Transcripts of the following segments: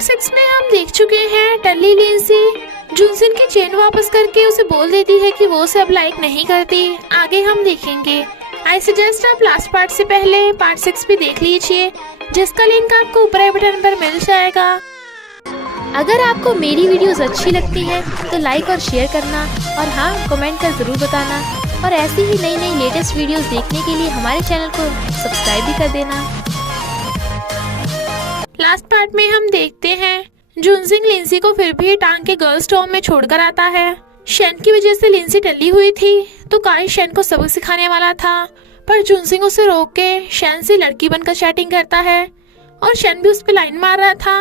Part 6 में हम देख चुके हैं टल्ली लिंसी जुनसिन की चेन वापस करके उसे बोल देती है कि वो उसे अब लाइक नहीं करती। आगे हम देखेंगे। आई सजेस्ट आप लास्ट पार्ट से पहले पार्ट 6 भी देख लीजिए, जिसका लिंक आपको ऊपर आई बटन पर मिल जाएगा। अगर आपको मेरी वीडियोस अच्छी लगती है तो लाइक और शेयर करना, और हाँ, कमेंट कर ज़रूर बताना। और ऐसी ही नई नई लेटेस्ट वीडियोस देखने के लिए हमारे चैनल को सब्सक्राइब भी कर देना। लास्ट पार्ट में हम देखते हैं जुनसिंग लिंसी को फिर भी टांग के गर्ल्स टॉम में छोड़कर आता है। शेन की वजह से लिंसी टल्ली हुई थी तो काई शेन को सबक सिखाने वाला था, पर जुनसिंग उसे रोक के शेन से लड़की बनकर चैटिंग करता है और शेन भी उस पर लाइन मार रहा था,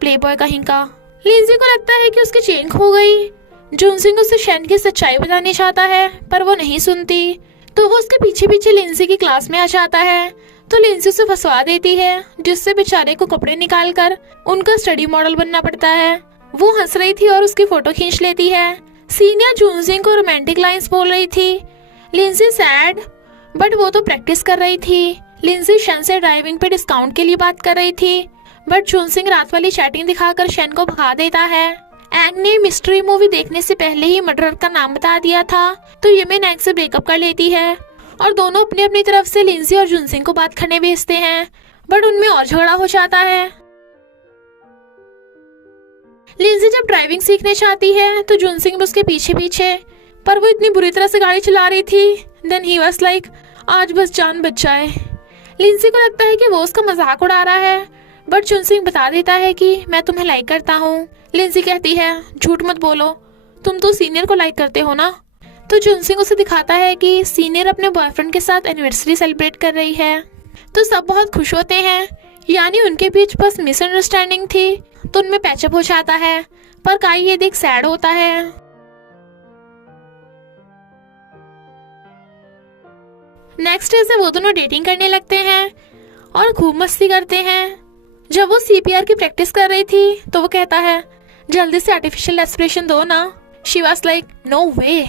प्लेबॉय कहीं का। लिंसी को लगता है कि उसकी चेन खो गई। जुनसिंग उसे शेन की सच्चाई बतानी चाहता है पर वो नहीं सुनती, तो वो उसके पीछे पीछे लिंसी की क्लास में आ जाता है। तो लिंसी उसे फंसवा देती है, जिससे बेचारे को कपड़े निकालकर उनका स्टडी मॉडल बनना पड़ता है। वो हंस रही थी और उसकी फोटो खींच लेती है। सीनियर जुनसिंग को रोमांटिक लाइंस बोल रही थी। लिंसी सैड, बट वो तो प्रैक्टिस कर रही थी। लिंसी शेन से ड्राइविंग पे डिस्काउंट के लिए बात कर रही थी, बट जुनसिंग रात वाली चैटिंग दिखाकर शेन को भगा देता है। एंग ने मिस्ट्री मूवी देखने से पहले ही मर्डरर का नाम बता दिया था, तो यमिन एंग से ब्रेकअप कर लेती है और दोनों अपनी अपनी तरफ से लिंसी और जुनसिंग को बात करने भेजते हैं, बट उनमें और झगड़ा हो जाता है। लिंसी जब ड्राइविंग सीखने चाहती है तो जुनसिंग भी उसके पीछे पीछे, पर वो इतनी बुरी तरह से गाड़ी चला रही थी। देन ही वाज लाइक, आज बस जान बच जाए। लिंसी को लगता है कि वो उसका मजाक उड़ा रहा है, बट जुनसिंग बता देता है कि मैं तुम्हें लाइक करता हूँ। लिंसी कहती है, झूठ मत बोलो, तुम तो सीनियर को लाइक करते हो ना। तो जुनसिंग उसे दिखाता है कि सीनियर अपने बॉयफ्रेंड के साथ एनिवर्सरी सेलिब्रेट कर रही है। तो सब बहुत खुश होते हैं, यानी उनके बीच बस मिसअंडरस्टैंडिंग थी, तो उनमें पैचअप हो जाता है। पर काई ये देख सैड होता है। नेक्स्ट डे से वो दोनों डेटिंग करने लगते हैं और खूब मस्ती करते हैं। जब वो सीपीआर की प्रैक्टिस कर रही थी तो वो कहता है, जल्दी से आर्टिफिशियल रेस्पिरेशन दो ना। शी वाज लाइक, नो वे।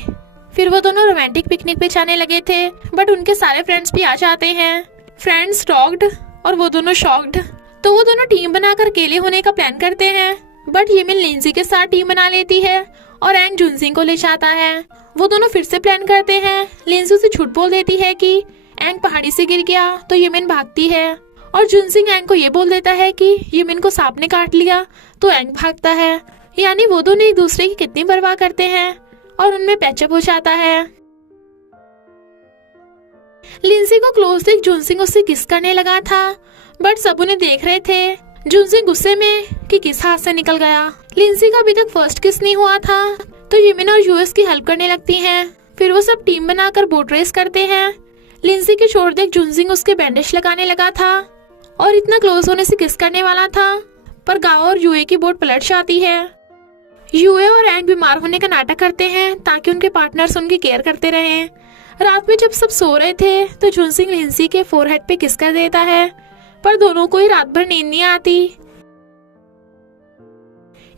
फिर वो दोनों रोमांटिक पिकनिक पे जाने लगे थे, बट उनके सारे फ्रेंड्स भी आ जाते हैं। फ्रेंड्स टॉक्ड और वो दोनों शॉक्ड। तो वो दोनों टीम बनाकर अकेले होने का प्लान करते हैं, बट यमिन लिंसी के साथ टीम बना लेती है और एंग जुनसिंग को ले जाता है। वो दोनों फिर से प्लान करते हैं। लिंसी उसे झूठ बोल देती है कि एंग पहाड़ी से गिर गया, तो यमिन भागती है और जुनसिंग एंग को ये बोल देता है कि यमिन को सांप ने काट लिया, तो एंग भागता है। यानी वो दोनों एक दूसरे की कितनी परवाह करते हैं और उनमें पैचअप हो जाता है। लिंसी को क्लोज देख जुनसिंग उससे किस करने लगा था, बट सब उन्हें देख रहे थे। जुनसिंग गुस्से में कि किस हाथ से निकल गया। लिंसी का अभी तक फर्स्ट किस नहीं हुआ था, तो यमिन और यूएस की हेल्प करने लगती हैं। फिर वो सब टीम बनाकर बोट रेस करते हैं। लिंसी की चोट देख जुनसिंग उसके बैंडेज लगाने लगा था और इतना क्लोज होने से किस करने वाला था, पर गाओ और यूए की बोट पलट जाती है। यूए और एंग बीमार होने का नाटक करते हैं ताकि उनके पार्टनर्स उनकी केयर करते रहें। रात में जब सब सो रहे थे तो जुनसिंग लिंसी के फोरहेड पे किस कर देता है, पर दोनों को ही रात भर नींद नहीं आती,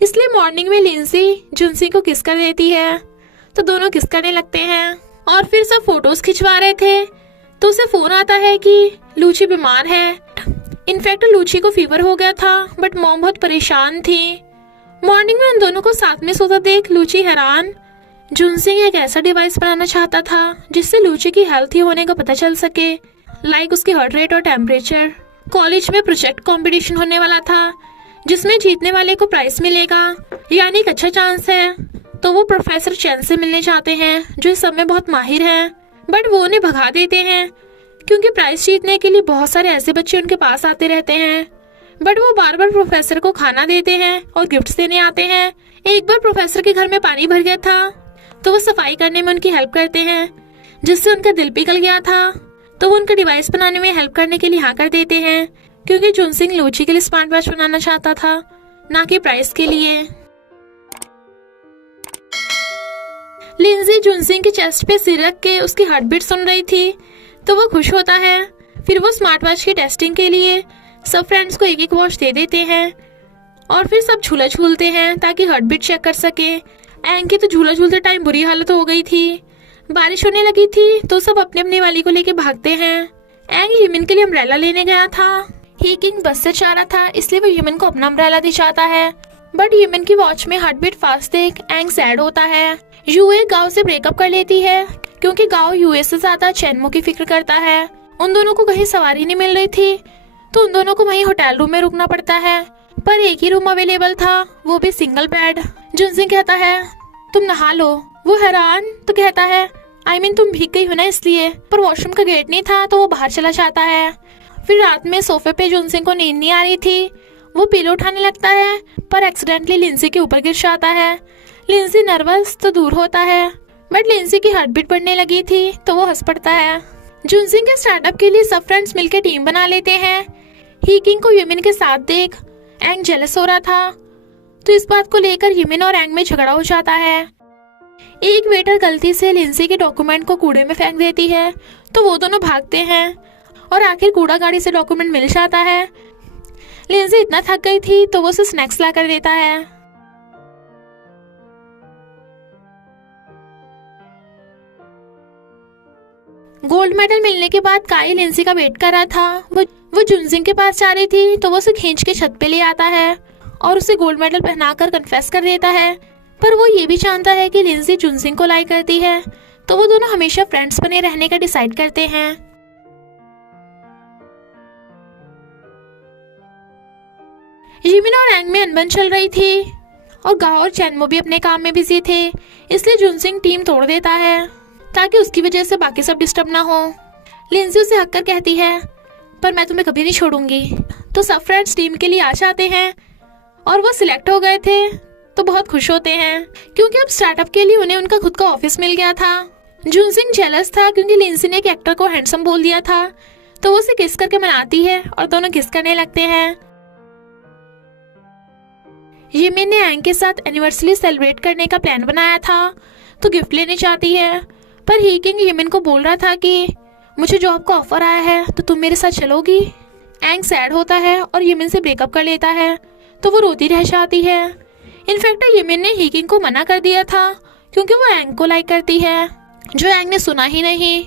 इसलिए मॉर्निंग में लिंसी जुनसिंग को किस कर देती है। तो दोनों किस करने लगते हैं और फिर सब फोटोज खिंचवा रहे थे, तो उसे फोन आता है कि लूची बीमार है। इनफैक्ट लूची को फीवर हो गया था, बट मॉम बहुत परेशान थी। मॉर्निंग में उन दोनों को साथ में सोता देख लूची हैरान। जुनसिंग एक ऐसा डिवाइस बनाना चाहता था जिससे लूची की हेल्थी होने का पता चल सके, लाइक उसकी हार्ट रेट और टेम्परेचर। कॉलेज में प्रोजेक्ट कंपटीशन होने वाला था जिसमें जीतने वाले को प्राइज मिलेगा, यानी एक अच्छा चांस है। तो वो प्रोफेसर चेन से मिलने चाहते हैं जो इस सब में बहुत माहिर है, बट वो उन्हें भगा देते हैं क्योंकि प्राइज जीतने के लिए बहुत सारे ऐसे बच्चे उनके पास आते रहते हैं। बट वो बार बार प्रोफेसर को खाना देते हैं और गिफ्ट्स देने आते हैं। एक बार प्रोफेसर के घर में पानी भर गया था, तो वो सफाई करने में उनकी हेल्प करते हैं, जिससे उनका दिल पिघल गया था। तो वो उनका डिवाइस बनाने में हेल्प करने के लिए हाँ कर देते हैं, क्योंकि जुनसिंग लूची के लिए स्मार्ट वॉच बनाना चाहता था, ना कि प्राइस के लिए। लिंसी जुनसिंग के चेस्ट पे सिर रख के उसकी हार्ट बीट सुन रही थी, तो वो खुश होता है। फिर वो स्मार्ट वॉच की टेस्टिंग के लिए सब फ्रेंड्स को एक एक वॉच दे देते हैं और फिर सब झूला झूलते हैं ताकि हार्ट बीट चेक कर सके। एंग की तो झूला झूलते टाइम बुरी हालत हो गई थी। बारिश होने लगी थी तो सब अपने अपने वाली को लेके भागते हैं। एंग यमिन के लिए अम्ब्रेला लेने गया था। ही किंग बस से जा रहा था, इसलिए वो यमन को अपना अम्ब्रेला दे जाता है। बट यमन की वॉच में हार्ट बीट फास्ट देख एंग सैड होता है। यूए गाओ से ब्रेकअप कर लेती है क्योंकि गाओ यूए से ज्यादा चैनमो की फिक्र करता है। उन दोनों को कहीं सवारी नहीं मिल रही थी, तो उन दोनों को वहीं होटल रूम में रुकना पड़ता है। पर एक ही रूम अवेलेबल था, वो भी सिंगल बेड। जुनसिंग कहता है तुम नहा लो। वो हैरान तो कहता है I mean, तुम भीग गई हो ना इसलिए। पर वॉशरूम का गेट नहीं था तो वो बाहर चला जाता है। फिर रात में सोफे पे जुनसिंग को नींद नहीं आ रही थी, वो पिलो उठाने लगता है पर एक्सीडेंटली लिंसी के ऊपर गिर जाता है। लिंसी नर्वस तो दूर होता है, बट लिंसी की हार्ट बीट बढ़ने लगी थी तो वो हंस पड़ता है। जुनसिंग के स्टार्टअप के लिए सब फ्रेंड्स मिलकर टीम बना लेते हैं। ही किंग को यमिन के साथ देख एंग जेलस हो रहा था, तो इस बात को लेकर यमिन और एंग में झगड़ा हो जाता है। एक वेटर गलती से लिंसी के डॉक्यूमेंट को कूड़े में फेंक देती है, तो वो दोनों भागते हैं और आखिर कूड़ा गाड़ी से डॉक्यूमेंट मिल जाता है। लिंसी इतना थक गई थी तो वो उसे स्नैक्स ला कर देता है। गोल्ड मेडल मिलने के बाद काई लिंसी का वेट कर रहा था। वो जुनसिंग के पास जा रही थी तो वो उसे खींच के छत पे ले आता है और उसे गोल्ड मेडल पहनाकर कन्फेस कर देता है। पर वो ये भी जानता है कि लिंसी जुनसिंग को लाइक करती है, तो वो दोनों हमेशा फ्रेंड्स बने रहने का डिसाइड करते हैं। यमिन और एंग में अनबन चल रही थी और गाओ और चैनमो भी अपने काम में बिजी थे, इसलिए जुनसिंग टीम तोड़ देता है ताकि उसकी वजह से बाकी सब डिस्टर्ब ना हो। लिंसी उसे हक कर कहती है पर मैं तुम्हें कभी नहीं छोड़ूंगी। तो सब फ्रेंड्स टीम के लिए आ जाते हैं और वो सिलेक्ट हो गए थे तो बहुत खुश होते हैं क्योंकि अब स्टार्टअप के लिए उन्हें उनका खुद का ऑफिस मिल गया था। जुनसिंग जेलस था क्योंकि लिंसी ने एक एक्टर को हैंडसम बोल दिया था, तो वो उसे किस करके मनाती है और दोनों किस करने लगते हैं। यमिन ने एंग के साथ एनिवर्सरी सेलिब्रेट करने का प्लान बनाया था, तो गिफ्ट लेने चाहती है। पर ही किंग यमिन को बोल रहा था कि मुझे जॉब का ऑफर आया है तो तुम मेरे साथ चलोगी। एंग सैड होता है और यमिन से ब्रेकअप कर लेता है, तो वो रोती रह जाती है। इनफैक्ट यमिन ने ही किंग को मना कर दिया था क्योंकि वो एंग को लाइक करती है, जो एंग ने सुना ही नहीं।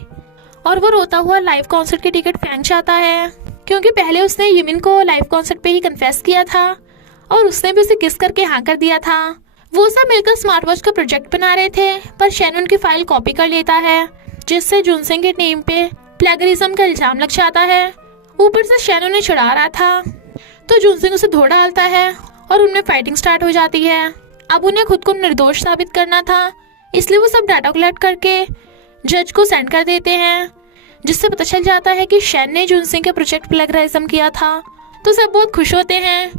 और वो रोता हुआ लाइव कॉन्सर्ट की टिकट फेंक जाता है क्योंकि पहले उसने यमिन को लाइव कॉन्सर्ट पे ही कन्फेस किया था और उसने भी उसे किस करके हाँ कर दिया था। वो सब मिलकर स्मार्ट वॉच का प्रोजेक्ट बना रहे थे, पर शैनन की फाइल कॉपी कर लेता है, जिससे जुनसिंग के टीम पे प्लेगरिज्म का इल्जाम लग जाता है। ऊपर से शैनन ने चढ़ा रहा था, तो जुनसिंग उसे धो डालता है और उनमें फाइटिंग स्टार्ट हो जाती है। अब उन्हें खुद को निर्दोष साबित करना था, इसलिए वो सब डाटा कलेक्ट करके जज को सेंड कर देते हैं, जिससे पता चल जाता है कि शैन ने जुनसिंग के प्रोजेक्ट प्लेगरिज्म किया था। तो सब बहुत खुश होते हैं।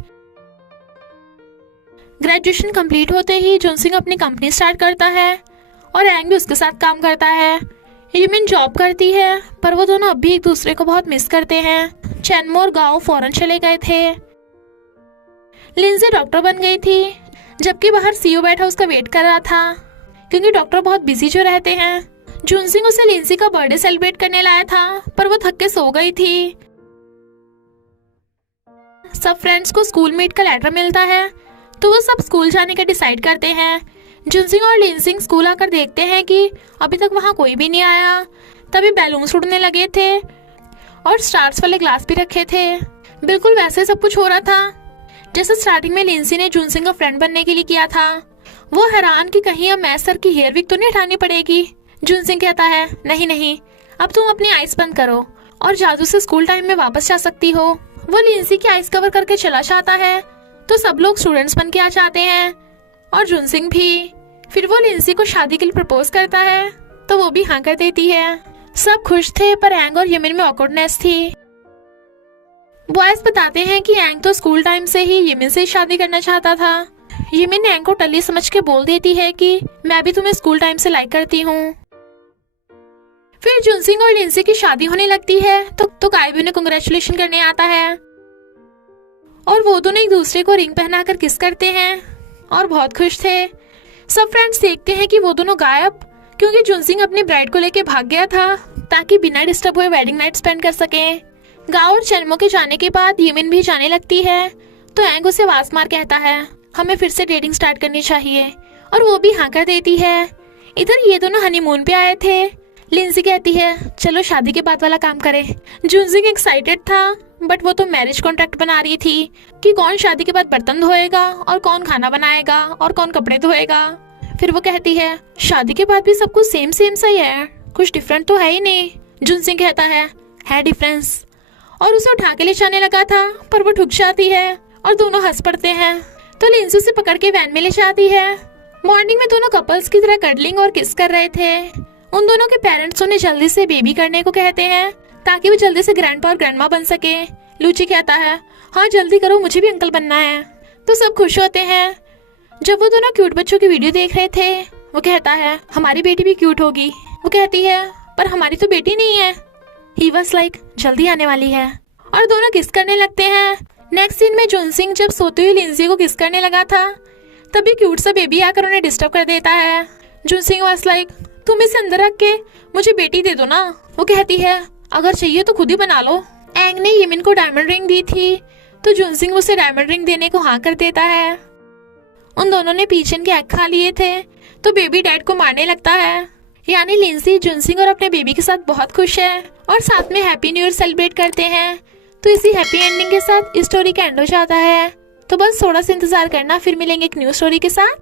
ग्रेजुएशन कंप्लीट होते ही जुनसिंग अपनी कंपनी स्टार्ट करता है और एंग भी उसके साथ काम करता है। यमिन जॉब करती है, पर वो दोनों अब भी एक दूसरे को बहुत मिस करते हैं। चैनमो और गाओ फॉरेन चले गए थे। लिंसी डॉक्टर बन गई थी, जबकि बाहर सीईओ बैठा उसका वेट कर रहा था क्योंकि डॉक्टर बहुत बिजी जो रहते हैं। जुनसिंग उसे लिंसी का बर्थडे सेलिब्रेट करने लाया था, पर वो थक के सो गई थी। सब फ्रेंड्स को स्कूल मीट का लेटर मिलता है, तो वो सब स्कूल जाने का डिसाइड करते हैं। जुनसिंग और लिंसिंग स्कूल आकर देखते हैं कि अभी तक वहाँ कोई भी नहीं आया। तभी बैलून्स उड़ने लगे थे और स्टार्स वाले ग्लास भी रखे थे। बिल्कुल वैसे सब कुछ हो रहा था जैसे स्टार्टिंग में लिंसी ने जुनसिंग का फ्रेंड बनने के लिए किया था। वो हैरान कि कहीं अब मैथ सर की हेयर विक तो नहीं हटानी पड़ेगी। जुनसिंग कहता है नहीं नहीं, अब तुम अपनी आइज बंद करो और जादू से स्कूल टाइम में वापस जा सकती हो। वो लिंसी की आइज कवर करके चला जाता है, तो सब लोग स्टूडेंट्स बन के आ जाते हैं और जुनसिंग भी। फिर वो लिंसी को शादी के लिए प्रपोज करता है, तो वो भी हाँ कर देती है। सब खुश थे, पर एंग और यमिन में ऑकवर्डनेस थी। बॉयज बताते हैं कि एंग तो स्कूल टाइम से ही यमिन से शादी करना चाहता था। यमिन एंग को टल्ली समझ के बोल देती है कि मैं भी तुम्हें स्कूल टाइम से लाइक करती हूँ। फिर जुनसिंग और लिंसी की शादी होने लगती है, तो काई भी उन्हें कांग्रेचुलेशन करने आता है और वो दोनों एक दूसरे को रिंग पहनाकर किस करते हैं और बहुत खुश थे। सब फ्रेंड्स देखते हैं कि वो दोनों गायब, क्योंकि जुनसिंग अपनी ब्राइड को लेके भाग गया था ताकि बिना डिस्टर्ब हुए वेडिंग नाइट स्पेंड कर सकें। गाओ और चैनमो के जाने के बाद यमिन भी जाने लगती है, तो एंग उसे आवाज मार कहता है हमें फिर से डेटिंग स्टार्ट करनी चाहिए, और वो भी हाँ कर देती है। इधर ये दोनों हनीमून पे आए थे, लिंसी कहती है चलो शादी के बाद वाला काम करें। जुनसिंग एक्साइटेड था बट वो तो मैरिज कॉन्ट्रैक्ट बना रही थी कि कौन शादी के बाद बर्तन धोएगा और कौन खाना बनाएगा और कौन कपड़े धोएगा। फिर वो कहती है शादी के बाद भी सब कुछ सेम सेम सा ही है, कुछ डिफरेंट तो है ही नहीं। जुनसिंग कहता है डिफरेंस, और उसे उठा के ले जाने लगा था पर वो ठुक जाती है और दोनों हंस पड़ते हैं। तो लिंसी उसे पकड़ के वैन में ले जाती है। मॉर्निंग में दोनों कपल्स की तरह कडलिंग और किस कर रहे थे। उन दोनों के पेरेंट्स उन्हें जल्दी से बेबी करने को कहते हैं ताकि वो जल्दी से ग्रैंडपा और ग्रैंडमा बन सके। लूची कहता है हाँ जल्दी करो, मुझे भी अंकल बनना है। तो सब खुश होते हैं। जब वो दोनों क्यूट बच्चों की वीडियो देख रहे थे वो कहता है हमारी बेटी भी क्यूट होगी। वो कहती है पर हमारी तो बेटी नहीं है। ही वाज लाइक जल्दी आने वाली है, और दोनों किस करने लगते हैं। नेक्स्ट सीन में जुनसिंग जब सोती हुई लिंसी को किस करने लगा था तभी क्यूट सा बेबी आकर उन्हें डिस्टर्ब कर देता है। जुनसिंग वाज लाइक तुम इसे अंदर रख के मुझे बेटी दे दो ना। वो कहती है अगर चाहिए तो खुद ही बना लो। एंग ने यमिन को डायमंड रिंग दी थी तो जुनसिंग उसे डायमंड रिंग देने को हाँ कर देता है। उन दोनों ने पीछन के एग खा लिए थे तो बेबी डैड को मारने लगता है। यानी लिंसी जुनसिंग और अपने बेबी के साथ बहुत खुश है और साथ में हैप्पी न्यू ईयर सेलिब्रेट करते हैं। तो इसी हैप्पी एंडिंग के साथ इस स्टोरी का एंड हो जाता है। तो बस थोड़ा सा इंतजार करना, फिर मिलेंगे एक न्यू स्टोरी के साथ।